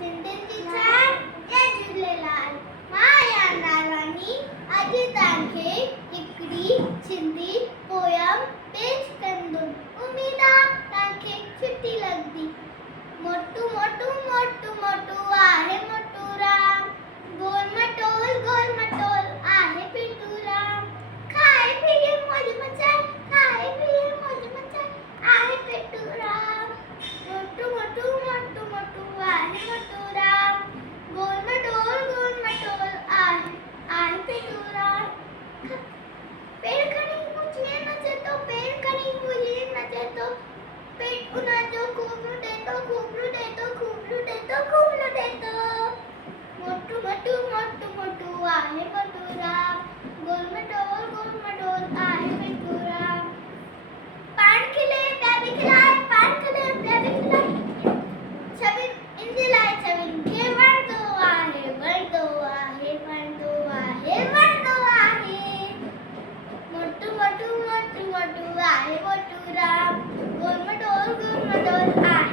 सिंधीची छान जय झूलेलाल माया नारवानी अॼु तव्हांखे हिकिड़ी सिंधी पोयम पेश कंदुमि। उम्मीद आहे तव्हांखे सुठी लॻंदी। मोटू मोटू मोटू मोटू आहे मोटू राम, गोल मटोल आहे पिंटू राम। खाए पिए मौज मचाए, खाए पिए मौज मचाए आहे पिंटू राम। मोटू मोटू मोटू मोटू आहे मोटू राम, गोल मटोल आहे पिंटू राम। पेड़ खणी मुझे नचे तो, पेड़ खणी मुझे नचे तो, पेट उन्हाचो खूब लुटे तो, खूब लुटे तो, खूब लुटे तो, खूब लुटे तो। मोटू मोटू मोटू मोटू आहे मोटू राम, गोल मटोल आहे पिंटू राम। पान खिले प्यारी खिलाए, पान खिले प्यारी खिलाए, छबिन इंदिलाए छबिन के वणदो आहे, वणदो आहे, वणदो आहे, वणदो आहे। मोटू मोटू मोटू मोटू आहे मोटू राम, गोल मटोल आहे